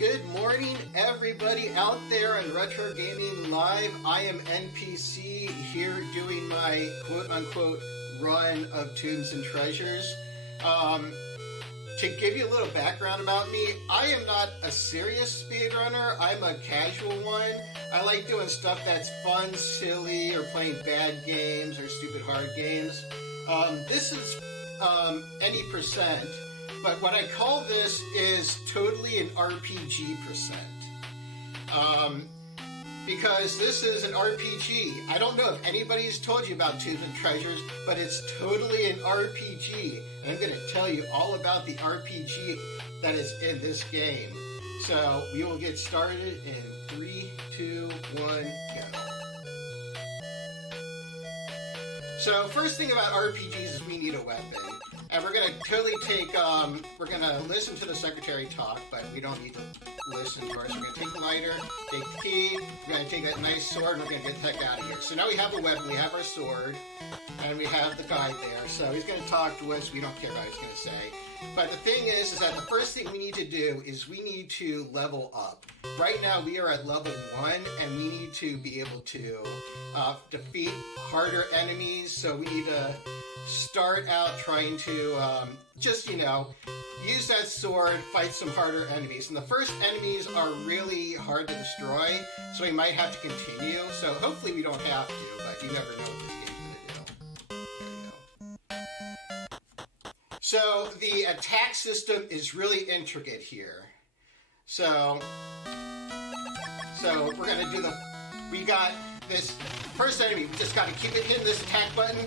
Good morning, everybody out there on Retro Gaming Live. I am NPC here doing my quote-unquote run of Tombs and Treasures. To give you a little background about me, I am not a serious speedrunner. I'm a casual one. I like doing stuff that's fun, silly, or playing bad games or stupid hard games. This is any percent. But what I call this is totally an RPG percent. Because this is an RPG. I don't know if anybody's told you about Tombs and Treasures, but it's totally an RPG. And I'm going to tell you all about the RPG that is in this game. So we will get started in 3, 2, 1, go. So first thing about RPGs is we need a weapon. And we're going to totally take, we're going to listen to the secretary talk, but we don't need to listen to her. So we're going to take the lighter, take the key, we're going to take that nice sword, and we're going to get the heck out of here. So now we have a weapon, we have our sword, and we have the guy there. So he's going to talk to us, we don't care what he's going to say. But the thing is that the first thing we need to do is we need to level up. Right now we are at level 1, and we need to be able to defeat harder enemies, so we need to start out trying to just, use that sword, fight some harder enemies. And the first enemies are really hard to destroy, so we might have to continue. So hopefully we don't have to, but you never know what this game's going to do. There you go. So the attack system is really intricate here. So we're going to do we got this first enemy, we just got to keep hitting this attack button.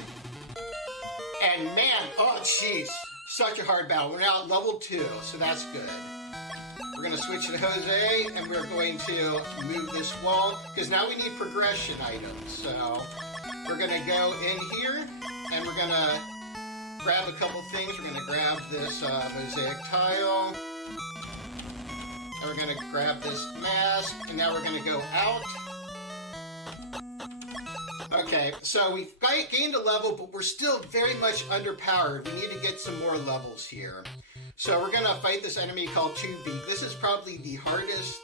And man, oh jeez, such a hard battle. We're now at level 2, so that's good. We're going to switch to Jose, and we're going to move this wall, because now we need progression items. So we're going to go in here, and we're going to grab a couple things. We're going to grab this mosaic tile, and we're going to grab this mask, and now we're going to go out. Okay, so we've gained a level, but we're still very much underpowered. We need to get some more levels here. So we're going to fight this enemy called Two-Beak. This is probably the hardest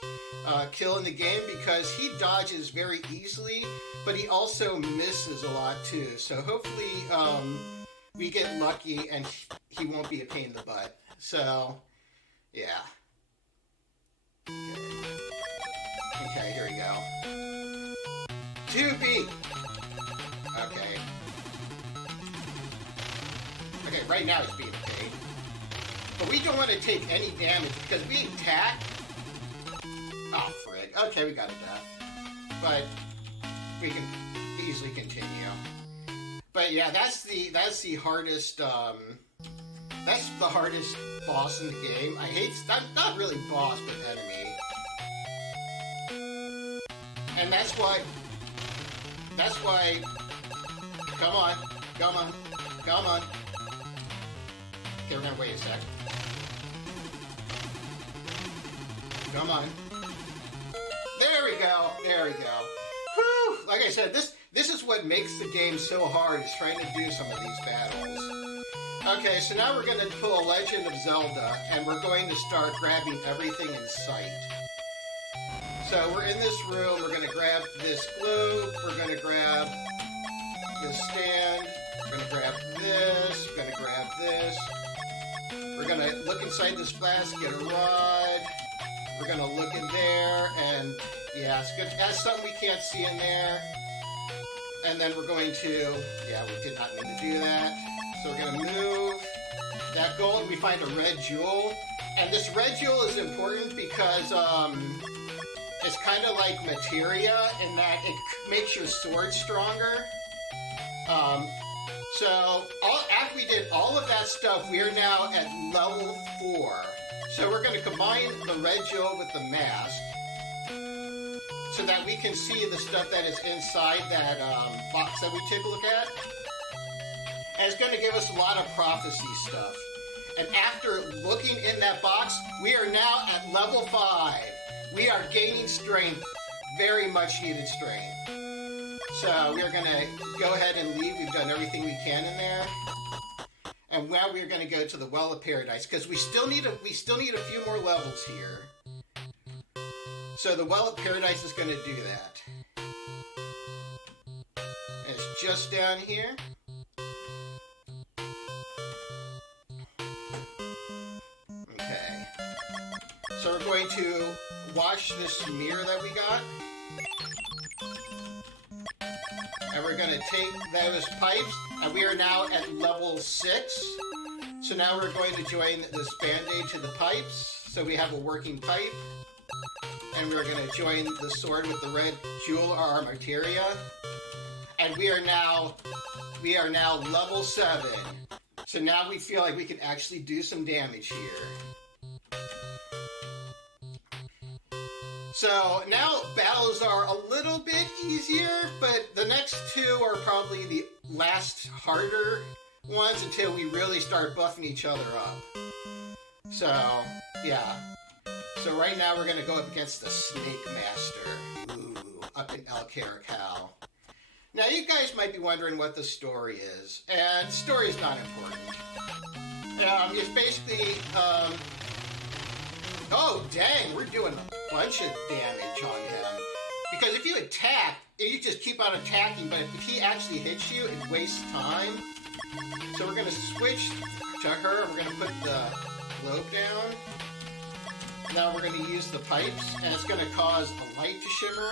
kill in the game because he dodges very easily, but he also misses a lot too. So hopefully we get lucky and he won't be a pain in the butt. So, yeah. Okay, here we go. Two-Beak! Okay. Okay, right now it's being a pain. But we don't want to take any damage because we attack. Oh, frig. Okay, we got a death. But we can easily continue. But yeah, that's the hardest, that's the hardest boss in the game. I hate, not really boss, but enemy. And that's why, come on. Okay, we're gonna wait a sec. Come on. There we go. Whew! Like I said, this is what makes the game so hard, is trying to do some of these battles. Okay, so now we're gonna pull a Legend of Zelda, and we're going to start grabbing everything in sight. So we're in this room, we're gonna grab this globe, we're gonna grab this stand, we're going to grab this, we're going to grab this, we're going to look inside this flask, get a rod, we're going to look in there, and yeah, it's good. That's something we can't see in there, and then we're going to, yeah, we did not mean to do that, so we're going to move that gold, we find a red jewel, and this red jewel is important because it's kind of like materia in that it makes your sword stronger. So after we did all of that stuff, we are now at level 4. So we're going to combine the red jewel with the mask so that we can see the stuff that is inside that box that we take a look at. And it's going to give us a lot of prophecy stuff. And after looking in that box, we are now at level 5. We are gaining strength, very much needed strength. So we are going to go ahead and leave. We've done everything we can in there. And now we're going to go to the Well of Paradise because we still need a few more levels here. So the Well of Paradise is going to do that. And it's just down here. Okay. So we're going to wash this mirror that we got. And we're going to take those pipes, and we are now at level 6. So now we're going to join this band-aid to the pipes, so we have a working pipe. And we're going to join the sword with the red jewel or materia. And we are now level 7. So now we feel like we can actually do some damage here. So now battles are a little bit easier, but the next 2 are probably the last harder ones until we really start buffing each other up. So, yeah. So right now we're going to go up against the Snake Master. Ooh, up in El Caracal. Now you guys might be wondering what the story is, and the story is not important. It's basically, oh dang, we're doing a bunch of damage on him. Because if you attack, you just keep on attacking, but if he actually hits you, it wastes time. So we're going to switch to her, we're going to put the globe down. Now we're going to use the pipes, and it's going to cause a light to shimmer.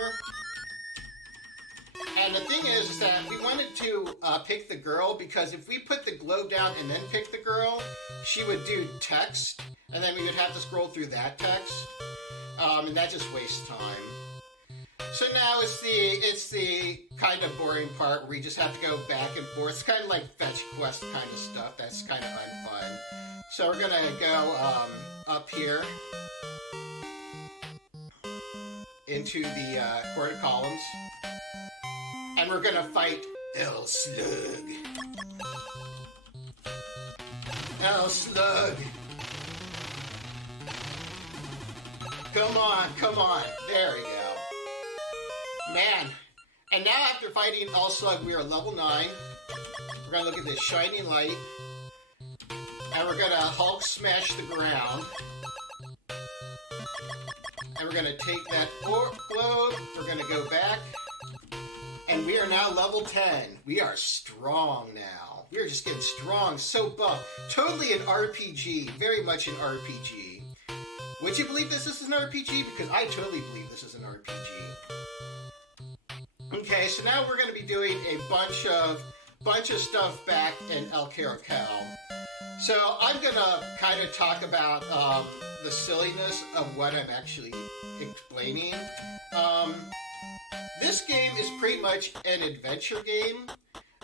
And the thing is that we wanted to pick the girl, because if we put the globe down and then pick the girl, she would do text, and then we would have to scroll through that text, and that just wastes time. So now it's the kind of boring part where we just have to go back and forth. It's kind of like fetch quest kind of stuff. That's kind of unfun. So we're gonna go up here into the Court of Columns. And we're gonna fight El Slug. El Slug. Come on, come on. There we go. Man. And now after fighting El Slug, we are level 9. We're gonna look at this shiny light. And we're gonna Hulk smash the ground. And we're gonna take that globe. We're gonna go back. And we are now level 10. We are strong now. We are just getting strong, so buff. Totally an RPG. Very much an RPG. Would you believe this is an RPG? Because I totally believe this is an RPG. Okay, so now we're going to be doing a bunch of stuff back in El Caracal. So I'm going to kind of talk about the silliness of what I'm actually explaining. This game is pretty much an adventure game,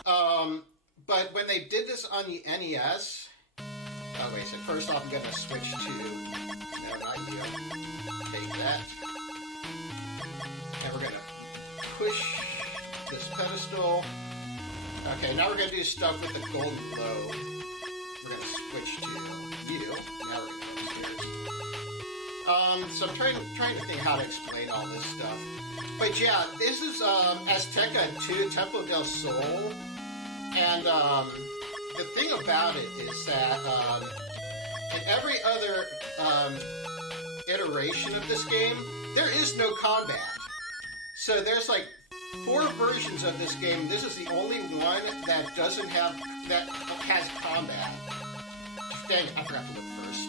but when they did this on the NES... Oh, wait, so first off I'm going to switch to... No, not you. Take that. And we're going to push this pedestal. Okay, now we're going to do stuff with the golden globe. We're going to switch to you. Now we're going to go upstairs. So I'm trying to think how to explain all this stuff. But yeah, this is Azteca 2, Temple del Sol. And the thing about it is that in every other iteration of this game, there is no combat. So there's like 4 versions of this game. This is the only one that has combat. Dang, I forgot to look first.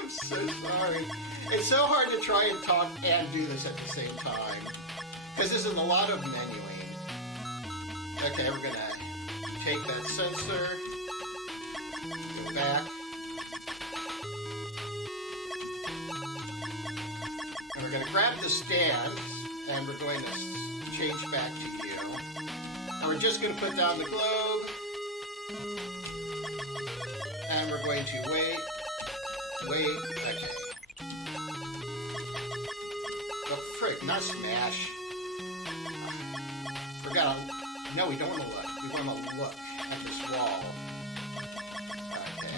I'm so sorry. It's so hard to try and talk and do this at the same time. Because this is a lot of menuing. Okay, we're going to take that sensor, go back, and we're going to grab the stand, and we're going to change back to you. And we're just going to put down the globe, and we're going to wait, okay. Oh, frick, not smash. No, we don't want to look. We want to look at this wall. Okay,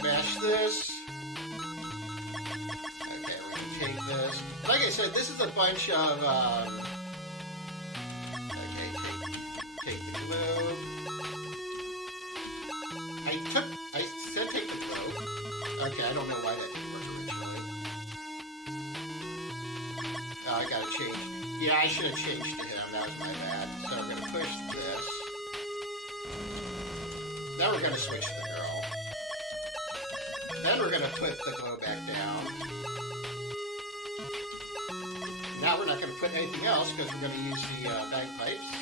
smash this. Okay, we're going to take this. Like I said, this is a bunch of, okay, take the globe. I said take the globe. Okay, I don't know why that didn't work originally. Oh, I gotta change. Yeah, I should have changed to him. That was my bad. So we're gonna push this. Then we're gonna switch to the girl. Then we're gonna put the glow back down. Now we're not gonna put anything else because we're gonna use the bagpipes.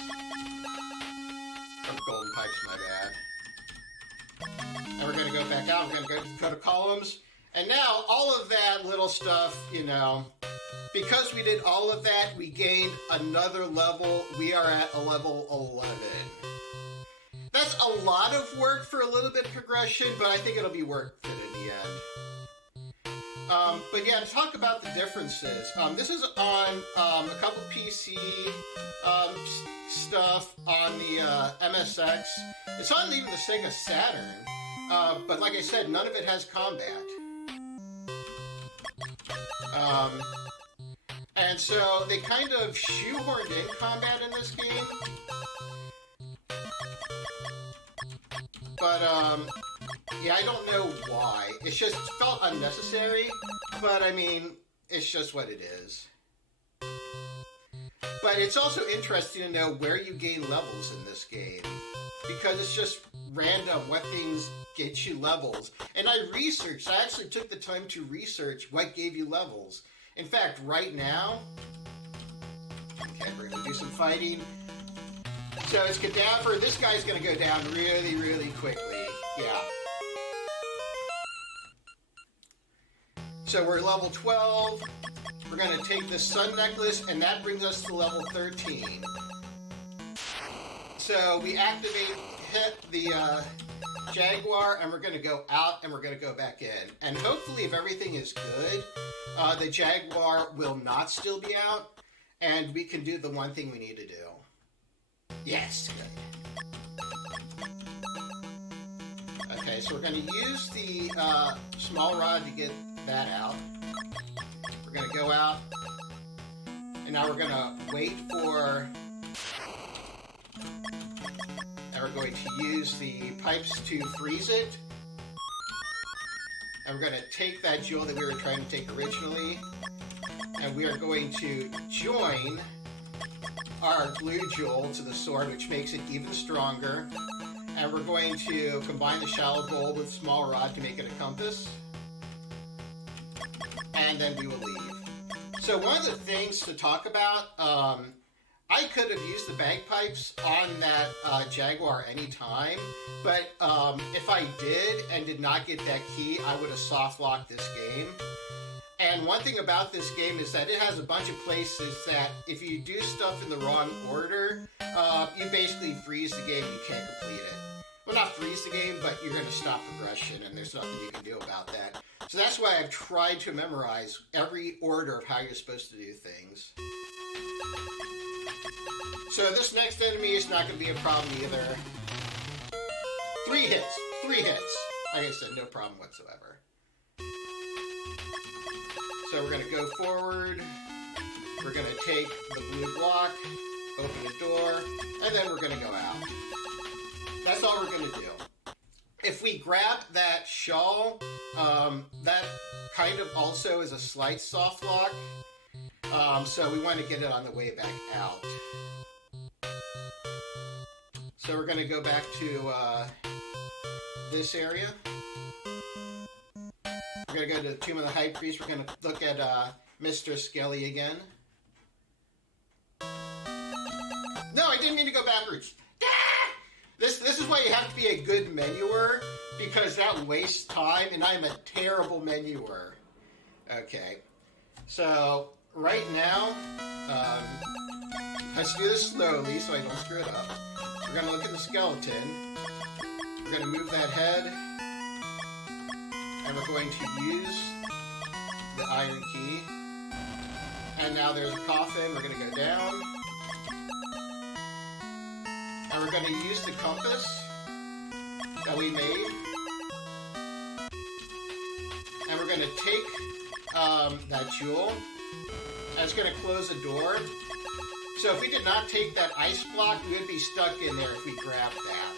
Or golden pipes, my bad. And we're gonna go back out. We're gonna go to columns. And now all of that little stuff, you know, because we did all of that, we gained another level. We are at a level 11. That's a lot of work for a little bit of progression, but I think it'll be worth it in the end. But yeah, to talk about the differences, this is on a couple PC stuff, on the MSX. It's on even the Sega Saturn, but like I said, none of it has combat. And so they kind of shoehorned in combat in this game. But, yeah, I don't know why. It just felt unnecessary, but I mean, it's just what it is. But it's also interesting to know where you gain levels in this game, because it's just random what things get you levels. And I actually took the time to research what gave you levels. In fact, right now, okay, we're going to do some fighting. So it's cadaver. This guy's going to go down really, really quickly. Yeah. So we're level 12. We're going to take this sun necklace, and that brings us to level 13. So we hit the Jaguar, and we're going to go out, and we're going to go back in. And hopefully, if everything is good, the Jaguar will not still be out, and we can do the one thing we need to do. Yes, good. Okay, so we're going to use the small rod to get that out. We're going to go out, and now we're going to wait for... And we're going to use the pipes to freeze it. And we're going to take that jewel that we were trying to take originally, and we are going to join our blue jewel to the sword, which makes it even stronger. And we're going to combine the shallow bowl with small rod to make it a compass. And then we will leave. So one of the things to talk about, I could have used the bagpipes on that Jaguar anytime, but if I did and did not get that key, I would have soft locked this game. And one thing about this game is that it has a bunch of places that if you do stuff in the wrong order, you basically freeze the game and you can't complete it. Well, not freeze the game, but you're going to stop progression, and there's nothing you can do about that. So that's why I've tried to memorize every order of how you're supposed to do things. So this next enemy is not going to be a problem either. 3 hits. 3 hits. Like I said, no problem whatsoever. So we're going to go forward. We're going to take the blue block, open the door, and then we're going to go out. That's all we're going to do. If we grab that shawl, that kind of also is a slight soft lock. So we want to get it on the way back out. So we're going to go back to this area. We're going to go to the Tomb of the High Priest. We're going to look at Mr. Skelly again. No, I didn't mean to go backwards. This is why you have to be a good menuer, because that wastes time, and I'm a terrible menuer. Okay, so right now, let's do this slowly so I don't screw it up. We're going to look at the skeleton. We're going to move that head, and we're going to use the iron key. And now there's a coffin. We're going to go down. And we're going to use the compass that we made. And we're going to take that jewel. And it's going to close the door. So if we did not take that ice block, we would be stuck in there if we grabbed that.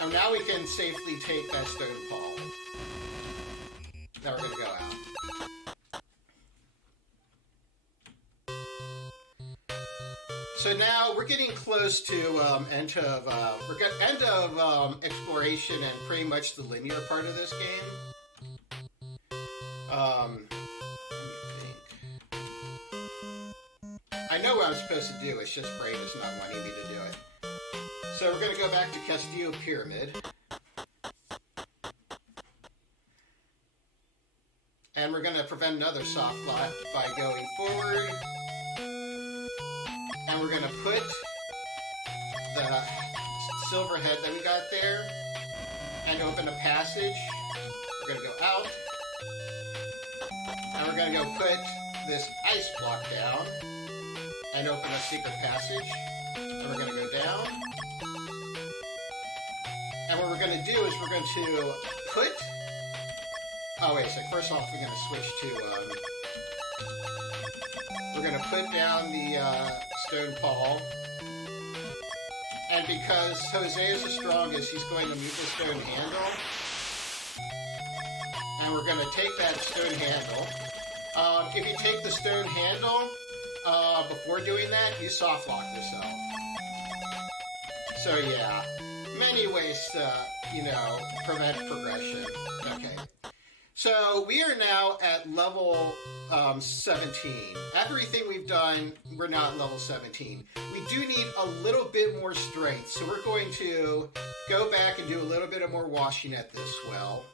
And now we can safely take that stone pole. Now we're going to go out. So now we're getting close to end of exploration and pretty much the linear part of this game. Let me think. I know what I'm supposed to do. It's just brain is not wanting me to do it. So we're going to go back to Castillo Pyramid. And we're going to prevent another soft lock by going forward. And we're going to put the silver head that we got there and open a passage. We're going to go out. And we're going to go put this ice block down and open a secret passage. And we're going to go down. And what we're going to do is we're going to put... Oh, wait a sec. First off, we're going to switch to... we're going to put down the stone pawl. And because Jose is the strongest, he's going to meet the stone handle. And we're going to take that stone handle. If you take the stone handle, before doing that, you soft lock yourself. So yeah, many ways to, prevent progression. Okay. So we are now at level 17. After everything we've done, we're now at level 17. We do need a little bit more strength, so we're going to go back and do a little bit of more washing at this well.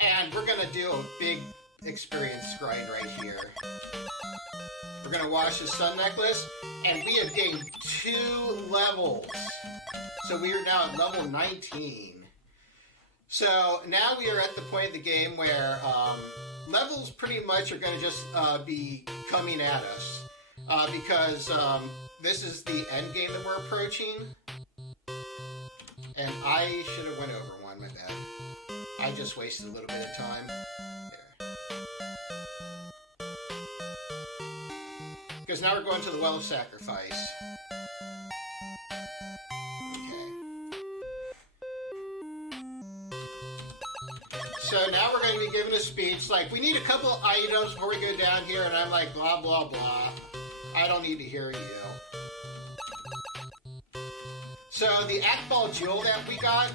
And we're going to do a big experience grind right here. We're going to wash the sun necklace, and we have gained 2 levels. So we are now at level 19. So now we are at the point of the game where levels pretty much are going to just be coming at us. Because this is the end game that we're approaching. And I should have went over one, my bad. I just wasted a little bit of time. There. Because now we're going to the Well of Sacrifice. So now we're going to be given a speech like, we need a couple of items before we go down here, and I'm like, blah, blah, blah. I don't need to hear you. So the Akbal Jewel that we got,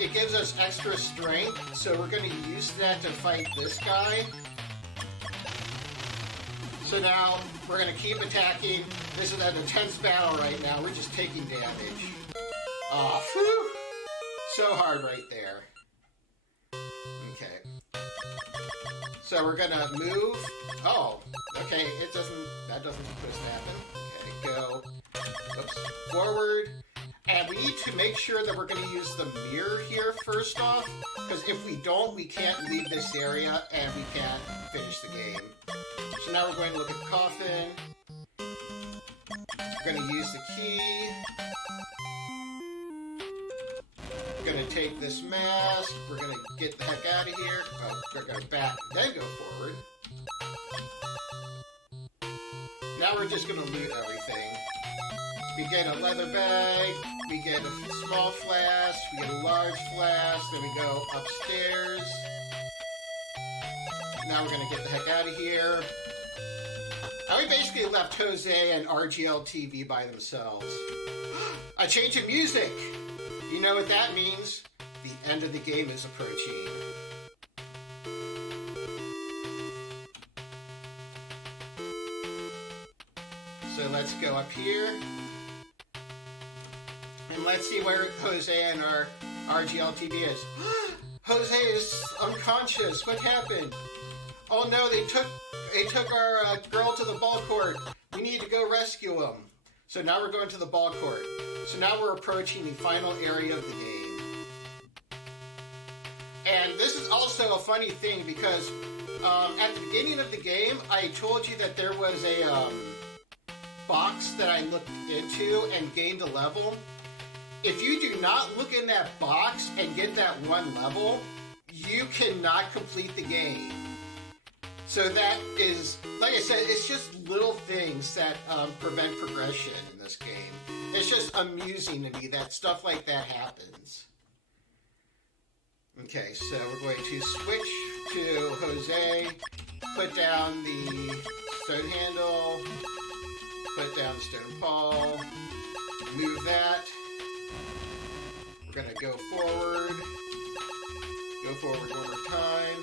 it gives us extra strength, so we're going to use that to fight this guy. So now we're going to keep attacking. This is an intense battle right now. We're just taking damage. Whew. So hard right there. Okay. So we're gonna move. Oh, okay. That doesn't supposed to happen. Okay, go. Oops. Forward. And we need to make sure that we're gonna use the mirror here first off, because if we don't, we can't leave this area and we can't finish the game. So now we're going to look at the coffin. We're gonna use the key. We're going to take this mask, we're going to get the heck out of here. Oh, we're going to back, then go forward. Now we're just going to loot everything. We get a leather bag, we get a small flask, we get a large flask, then we go upstairs. Now we're going to get the heck out of here. And we basically left Jose and RGL TV by themselves. A change in music! You know what that means? The end of the game is approaching. So let's go up here. And let's see where Jose and our RGL TV is. Jose is unconscious. What happened? Oh no, they took our girl to the ball court. We need to go rescue him. So now we're going to the ball court. So now we're approaching the final area of the game. And this is also a funny thing because at the beginning of the game, I told you that there was a box that I looked into and gained a level. If you do not look in that box and get that one level, you cannot complete the game. So that is, like I said, it's just little things that prevent progression in this game. It's just amusing to me that stuff like that happens. Okay, so we're going to switch to Jose, put down the stone handle, put down the stone ball, move that. We're going to go forward one more time.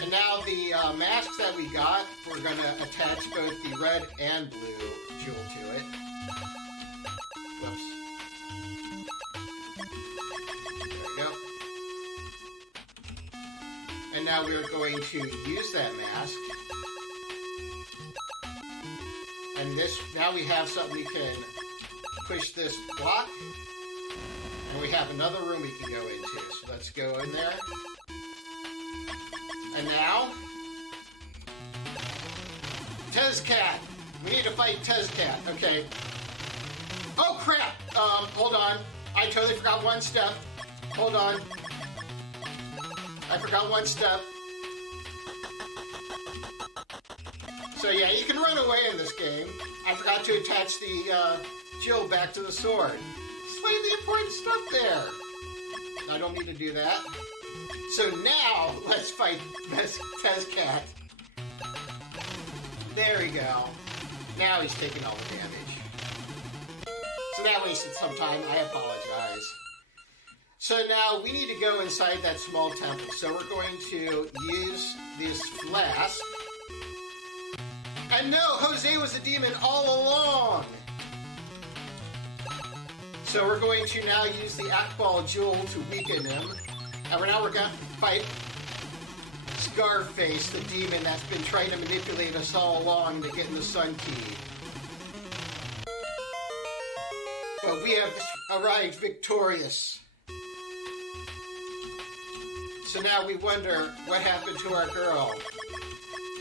And now the masks that we got, we're going to attach both the red and blue jewel to it. Whoops. There we go. And now we're going to use that mask. And now we have something we can push this block. And we have another room we can go into. So let's go in there. And now, Tezcat. We need to fight Tezcat. Okay. Oh crap! Hold on. I totally forgot one step. Hold on. I forgot one step. So yeah, you can run away in this game. I forgot to attach the jewel back to the sword. Slightly important stuff there. I don't need to do that. So now, let's fight Tezcat. There we go. Now he's taking all the damage. So that wasted some time. I apologize. So now we need to go inside that small temple. So we're going to use this flask. And no, Jose was a demon all along. So we're going to now use the Akbal Jewel to weaken him. And now we're going to fight Scarface, the demon that's been trying to manipulate us all along to get in the Sun Key. But we have arrived victorious. So now we wonder what happened to our girl.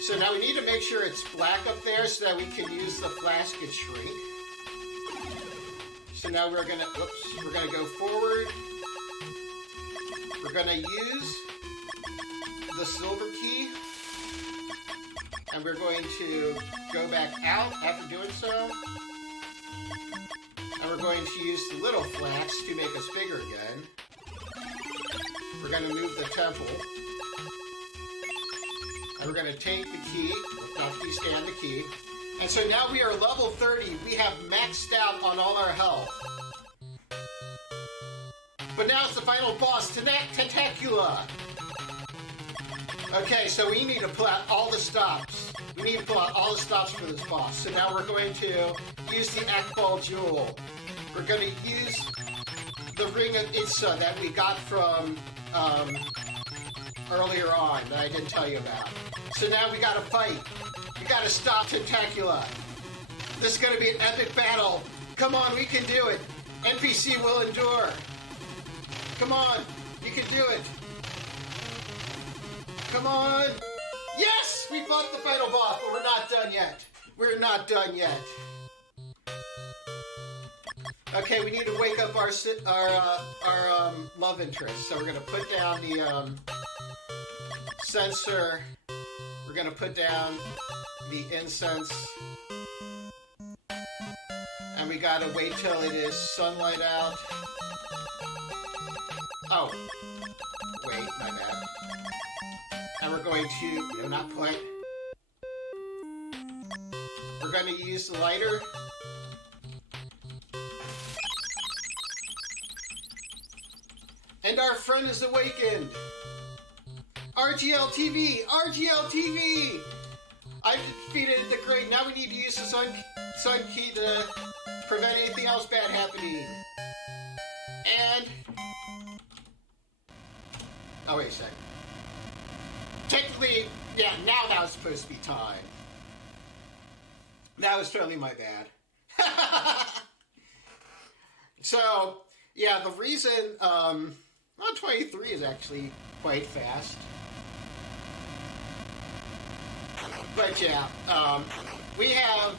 So now we need to make sure it's black up there so that we can use the flask and shrink. So now we're gonna go forward. We're gonna use the silver key, and we're going to go back out after doing so. And we're going to use the little flask to make us bigger again. We're gonna move the temple. And we're gonna take the key, not the key stand, the key. And so now we are level 30. We have maxed out on all our health. But now it's the final boss, Tentacula. Okay, so we need to pull out all the stops. We need to pull out all the stops for this boss. So now we're going to use the Akbal Jewel. We're going to use the Ring of Itza that we got from earlier on that I didn't tell you about. So now we got to fight. We got to stop Tentacula. This is going to be an epic battle. Come on, we can do it. NPC will endure. Come on, you can do it. Come on. Yes, we fought the final boss, but we're not done yet. We're not done yet. Okay, we need to wake up our love interest. So we're gonna put down the sensor. We're gonna put down the incense, and we gotta wait till it is sunlight out. Oh, wait, my bad. And we're going to, no, not quite. We're going to use the lighter. And our friend is awakened. RGL TV, RGL TV. I defeated the Great. Now we need to use the sun key to prevent anything else bad happening. And oh, wait a second. Technically, yeah, now that was supposed to be time. That was totally my bad. So, yeah, the reason, 23 is actually quite fast. But yeah, we have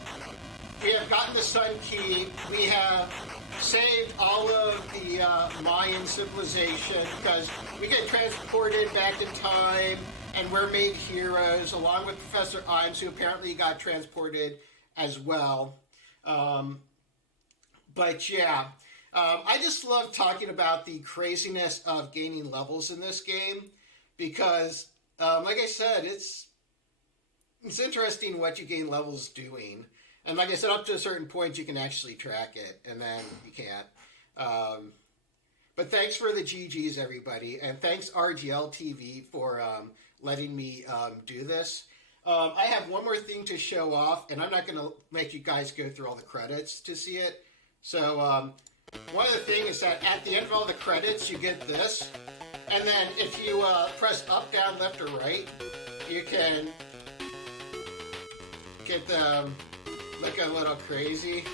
gotten the Sun Key. We have saved all of the Mayan civilization because we get transported back in time and we're made heroes along with Professor Imes, who apparently got transported as well. But yeah, I just love talking about the craziness of gaining levels in this game because, like I said, it's interesting what you gain levels doing. And like I said, up to a certain point, you can actually track it, and then you can't. But thanks for the GGs, everybody, and thanks RGL TV for letting me do this. I have one more thing to show off, and I'm not going to make you guys go through all the credits to see it. So one of the things is that at the end of all the credits, you get this. And then if you press up, down, left, or right, you can get them looking a little crazy.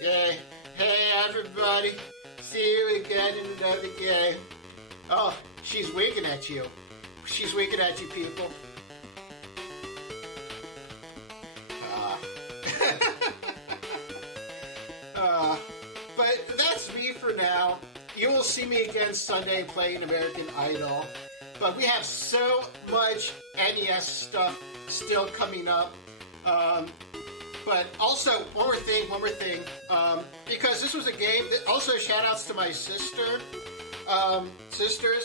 Yay. Hey, everybody. See you again in another game. Oh, she's winking at you. She's winking at you, people. But that's me for now. You will see me again Sunday playing American Idol. But we have so much NES stuff still coming up. But also, one more thing. Because this was a game that also shout outs to my sisters,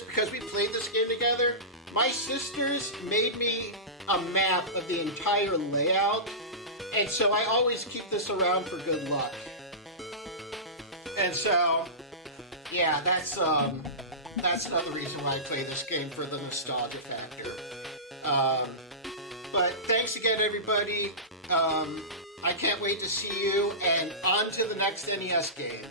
because we played this game together. My sisters made me a map of the entire layout. And so I always keep this around for good luck. And so, yeah, that's another reason why I play this game, for the nostalgia factor. But thanks again, everybody. I can't wait to see you, and on to the next NES game.